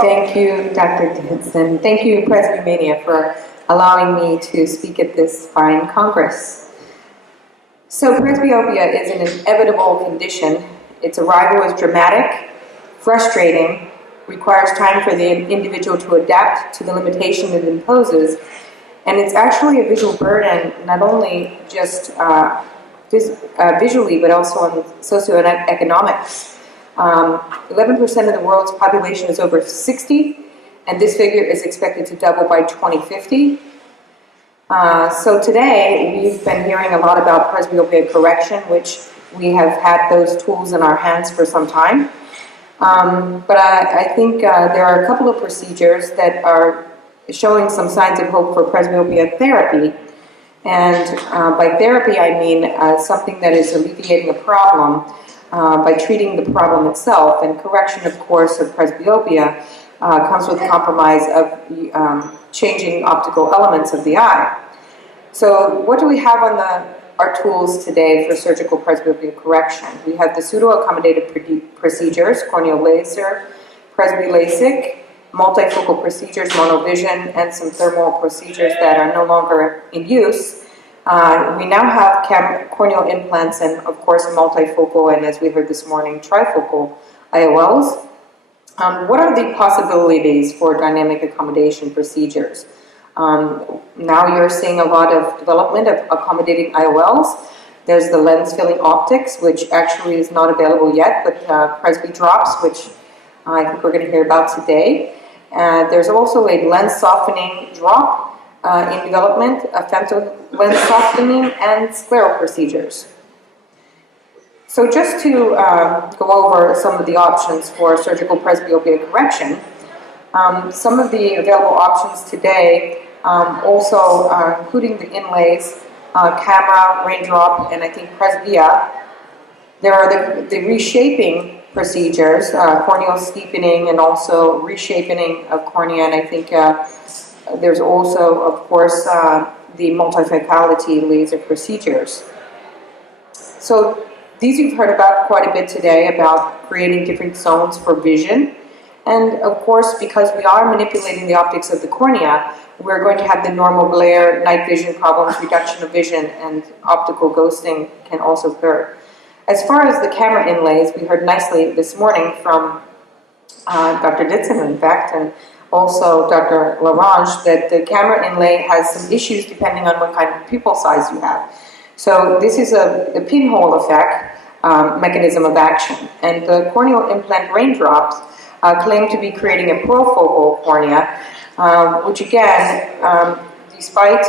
Thank you, Dr. Dixon. Thank you, Presbymania, for allowing me to speak at this fine Congress. So presbyopia is an inevitable condition. Its arrival is dramatic, frustrating, requires time for the individual to adapt to the limitation it imposes, and it's actually a visual burden, not only just visually, but also on socioeconomics. 11% of the world's population is over 60, and this figure is expected to double by 2050. So today, we've been hearing a lot about presbyopia correction, which we have had those tools in our hands for some time. But I think there are a couple of procedures that are showing some signs of hope for presbyopia therapy. And by therapy, I mean something that is alleviating a problem by treating the problem itself. And correction, of course, of presbyopia comes with the compromise of changing optical elements of the eye. So what do we have on our tools today for surgical presbyopia correction? We have the pseudo-accommodative procedures, corneal laser, presby-LASIK, multifocal procedures, monovision, and some thermal procedures that are no longer in use. We now have corneal implants and, of course, multifocal, and as we heard this morning, trifocal IOLs. What are the possibilities for dynamic accommodation procedures? Now you're seeing a lot of development of accommodating IOLs. There's the lens-filling optics, which actually is not available yet, but Presby drops, which I think we're going to hear about today. There's also a lens softening drop in development, a femto lens softening, and scleral procedures. So just to go over some of the options for surgical presbyopia correction, some of the available options today also including the Inlays, camera, Raindrop, and I think Presbya. There are the reshaping procedures, corneal steepening and also reshaping of cornea, and I think there's also, of course, the multifocality laser procedures. So these you've heard about quite a bit today about creating different zones for vision. And of course, because we are manipulating the optics of the cornea, we're going to have the normal glare, night vision problems, reduction of vision, and optical ghosting can also occur. As far as the camera inlays, we heard nicely this morning from Dr. Ditson, in fact, and also Dr. Larange, that the camera inlay has some issues depending on what kind of pupil size you have. So this is a pinhole effect mechanism of action. And the corneal implant raindrops claim to be creating a profocal cornea, which again, despite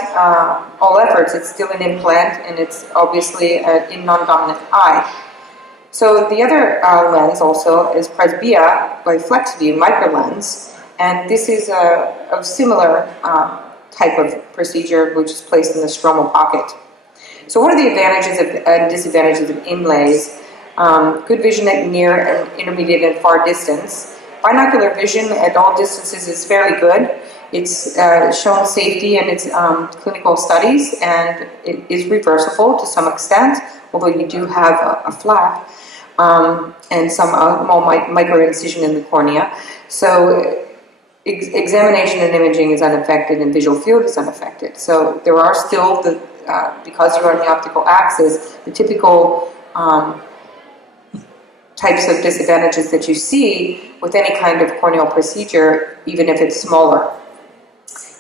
all efforts, it's still an implant and it's obviously in non-dominant eye. So the other lens also is Presbya by FlexView microlens, and this is a similar type of procedure which is placed in the stromal pocket. So what are the advantages and disadvantages of inlays? Good vision at near and intermediate and far distance. Binocular vision at all distances is fairly good. It's shown safety in its clinical studies, and it is reversible to some extent, although you do have a flap and some micro-incision in the cornea. So examination and imaging is unaffected and visual field is unaffected. So there are still, because you're on the optical axis, the typical types of disadvantages that you see with any kind of corneal procedure, even if it's smaller.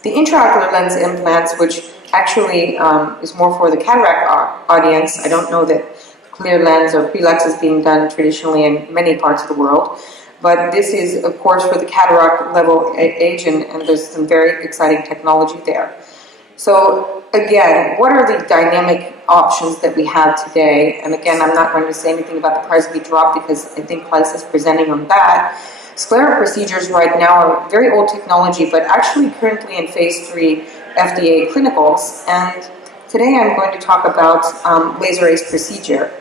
The intraocular lens implants, which actually is more for the cataract audience, I don't know that clear lens or prelex is being done traditionally in many parts of the world, but this is, of course, for the cataract level age, and there's some very exciting technology there. So again, what are the dynamic options that we have today? And again, I'm not going to say anything about the Presby drop because I think Price is presenting on that. Scleral procedures right now are very old technology, but actually currently in phase 3 FDA clinicals. And today I'm going to talk about laser ACE procedure.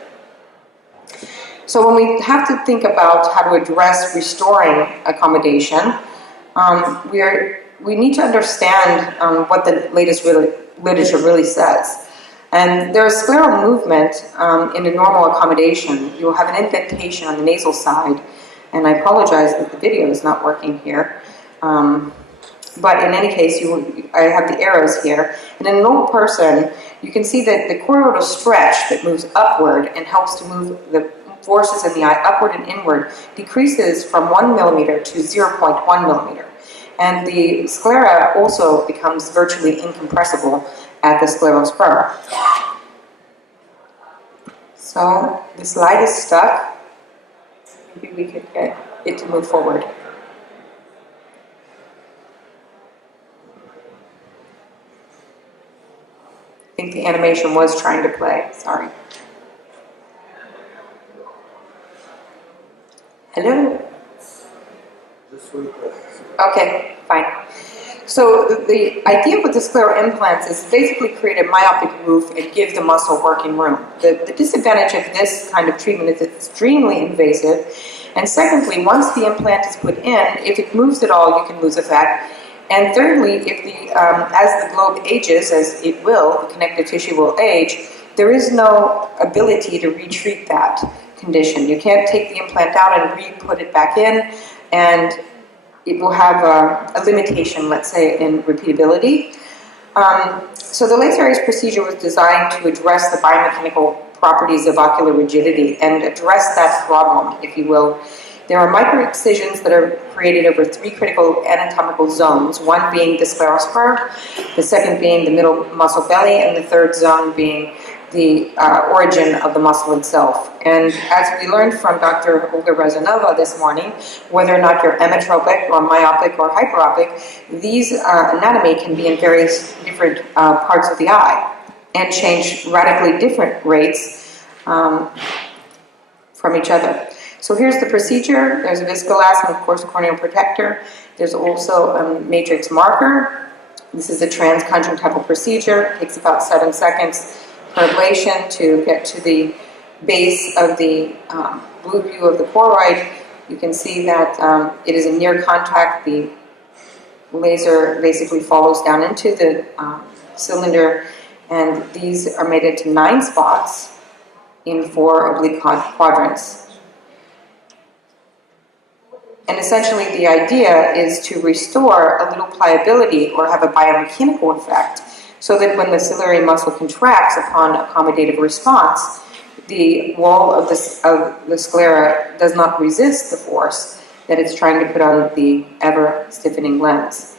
So when we have to think about how to address restoring accommodation, we need to understand what the latest literature really says. And there's scleral movement in a normal accommodation. You'll have an indentation on the nasal side. And I apologize that the video is not working here. But in any case, I have the arrows here. And in an old person, you can see that the choroidal stretch that moves upward and helps to move the forces in the eye upward and inward decreases from 1 millimeter to 0.1 millimeter. And the sclera also becomes virtually incompressible at the scleral spur. So the slide is stuck. Maybe we could get it to move forward. I think the animation was trying to play. Sorry. Hello? Okay, fine. So the idea with the scleral implants is basically create a myopic roof and give the muscle working room. The disadvantage of this kind of treatment is it's extremely invasive. And secondly, once the implant is put in, if it moves at all, you can lose effect. And thirdly, if as the globe ages, as it will, the connective tissue will age, there is no ability to retreat that condition. You can't take the implant out and re-put it back in, and it will have a limitation, let's say, in repeatability. So the laser rays procedure was designed to address the biomechanical properties of ocular rigidity and address that problem, if you will. There are micro-excisions that are created over 3 critical anatomical zones, one being the scleral spur, the second being the middle muscle belly, and the third zone being the origin of the muscle itself. And as we learned from Dr. Olga Rezanova this morning, whether or not you're ametropic or myopic or hyperopic, these anatomy can be in various different parts of the eye and change radically different rates from each other. So here's the procedure. There's a viscoelastic and, of course, corneal protector. There's also a matrix marker. This is a transconjunctival procedure. It takes about 7 seconds per ablation to get to the base of the blue view of the choroid. You can see that it is a near contact. The laser basically follows down into the cylinder, and these are made into 9 spots in 4 oblique quadrants. And essentially the idea is to restore a little pliability or have a biomechanical effect so that when the ciliary muscle contracts upon accommodative response, the wall of the sclera does not resist the force that it's trying to put on the ever-stiffening lens.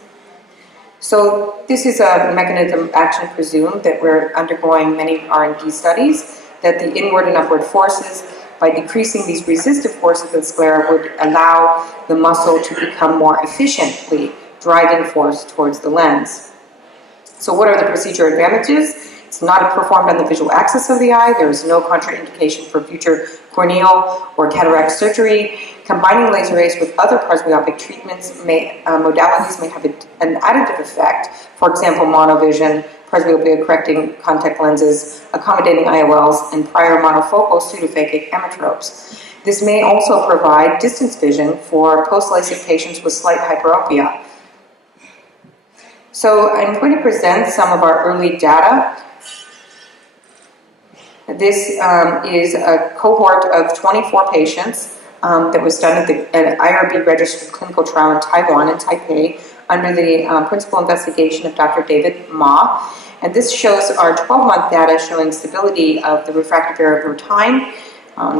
So this is a mechanism of action presumed that we're undergoing many R&D studies, that the inward and upward forces, by decreasing these resistive forces of the sclera, would allow the muscle to become more efficiently driving force towards the lens. So what are the procedure advantages? It's not performed on the visual axis of the eye. There is no contraindication for future corneal or cataract surgery. Combining laser rays with other presbyopic treatments modalities may have an additive effect. For example, monovision, presbyopia correcting contact lenses, accommodating IOLs, and prior monofocal pseudophakic emmetropes. This may also provide distance vision for post-LASIK patients with slight hyperopia. So I'm going to present some of our early data. This is a cohort of 24 patients that was done at an IRB registered clinical trial in Taiwan and Taipei under the principal investigation of Dr. David Ma. And this shows our 12-month data showing stability of the refractive error over time.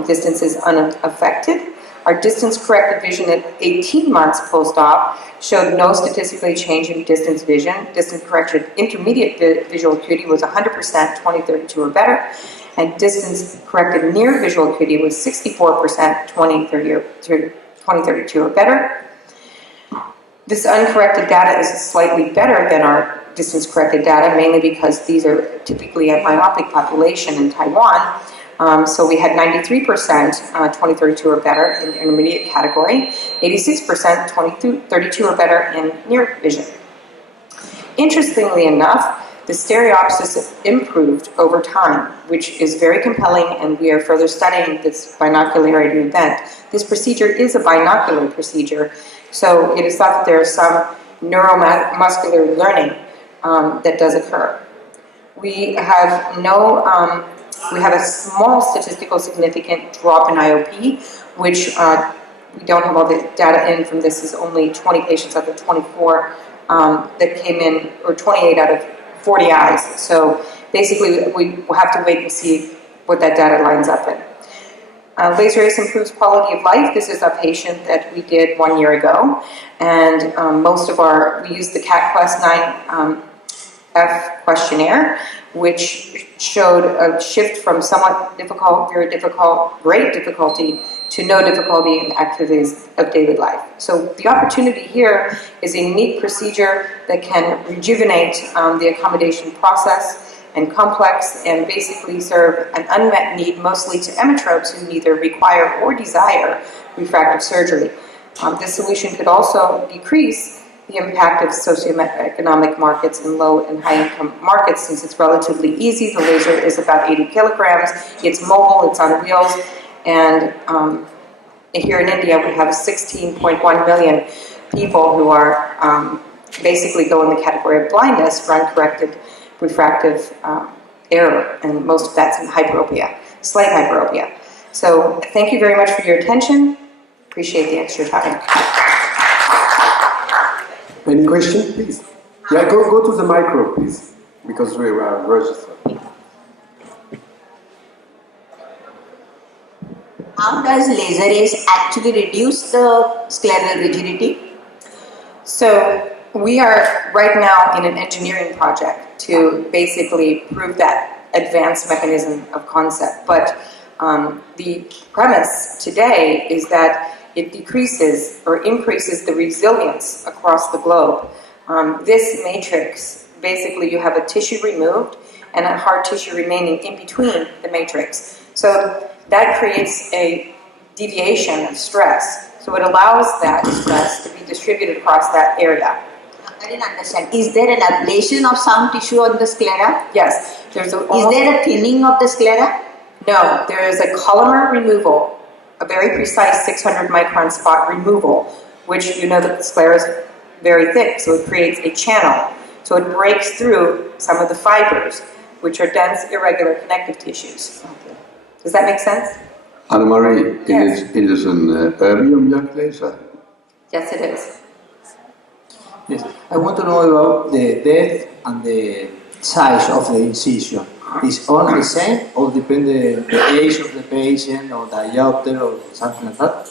Distance is unaffected. Our distance-corrected vision at 18 months post-op showed no statistically change in distance vision. Distance-corrected intermediate visual acuity was 100%, 2032 or better. And distance-corrected near visual acuity was 64%, 2032 or better. This uncorrected data is slightly better than our distance-corrected data, mainly because these are typically a myopic population in Taiwan. So we had 93% 2032 or better in the intermediate category, 86% 2032 or better in near vision. Interestingly enough, the stereopsis improved over time, which is very compelling, and we are further studying this binocularity event. This procedure is a binocular procedure, so it is thought that there is some neuromuscular learning that does occur. We have we have a small statistical significant drop in IOP, which we don't have all the data in from this. Is only 20 patients out of 24 that came in, or 28 out of 40 eyes. So basically, we will have to wait and see what that data lines up in. Laser Ace improves quality of life. This is a patient that we did 1 year ago, and we used the CAT-Quest 9F questionnaire, which showed a shift from somewhat difficult, very difficult, great difficulty, to no difficulty in activities of daily life. So the opportunity here is a unique procedure that can rejuvenate the accommodation process and complex, and basically serve an unmet need mostly to emmetropes who neither require or desire refractive surgery. This solution could also decrease the impact of socioeconomic markets in low and high income markets, since it's relatively easy. The laser is about 80 kilograms, it's mobile, it's on wheels, and here in India we have 16.1 million people who are basically go in the category of blindness for uncorrected refractive error, and most of that's in hyperopia, slight hyperopia. So thank you very much for your attention. Appreciate the extra time. Any question, please? Yeah, go to the micro, please, because we are registered. How does laser ace actually reduce the scleral rigidity? So we are right now in an engineering project to basically prove that advanced mechanism of concept. But the premise today is that it decreases or increases the resilience across the globe. This matrix, basically you have a tissue removed and a hard tissue remaining in between the matrix. So that creates a deviation of stress. So it allows that stress to be distributed across that area. I didn't understand. Is there an ablation of some tissue on the sclera? Yes. Is there a thinning of the sclera? No, there is a columnar removal, a very precise 600 micron spot removal, which you know the sclera is very thick, so it creates a channel. So it breaks through some of the fibers, which are dense, irregular connective tissues. Does that make sense? AnnMarie, Yes. it is an erbium laser. Yes, it is. Yes, I want to know about the depth and the size of the incision. Is all the same, or depend the age of the patient, or diopter, or something like that?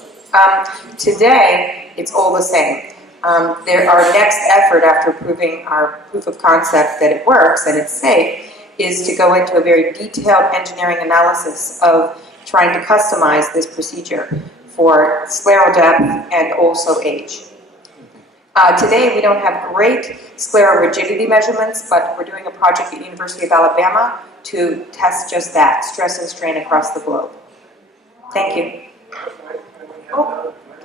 Today, it's all the same. Our next effort after proving our proof of concept that it works and it's safe is to go into a very detailed engineering analysis of trying to customize this procedure for scleral depth and also age. Today, we don't have great scleral rigidity measurements, but we're doing a project at the University of Alabama to test just that, stress and strain across the globe. Thank you.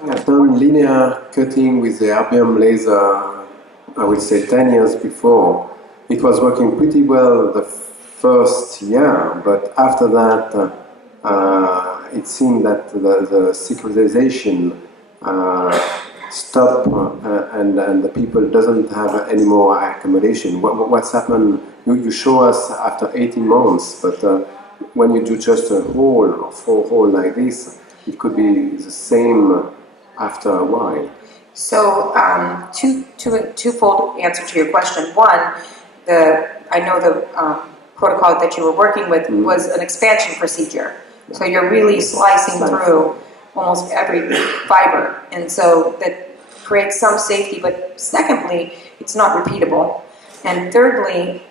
I've done linear cutting with the erbium laser, I would say 10 years before. It was working pretty well the first year, but after that, it seemed that the cicatrization stopped, and the people doesn't have any more accommodation. What's happened? You show us after 18 months, but when you do just a hole or 4 holes like this, it could be the same after a while. So, twofold answer to your question. One, I know the protocol that you were working with was an expansion procedure. So you're really slicing through almost every fiber, and so that creates some safety. But secondly, it's not repeatable, and thirdly,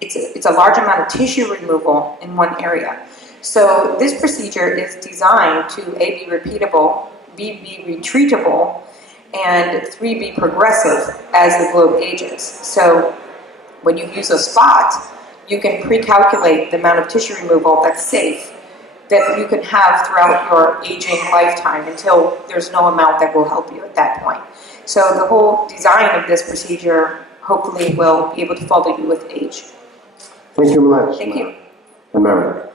it's a large amount of tissue removal in one area. So this procedure is designed to A, be repeatable, B, be retreatable, and 3, be progressive as the globe ages. So when you use a spot, you can pre-calculate the amount of tissue removal that's safe, that you can have throughout your aging lifetime until there's no amount that will help you at that point. So the whole design of this procedure hopefully will be able to follow you with age. Thank you much. Thank you. AnnMarie.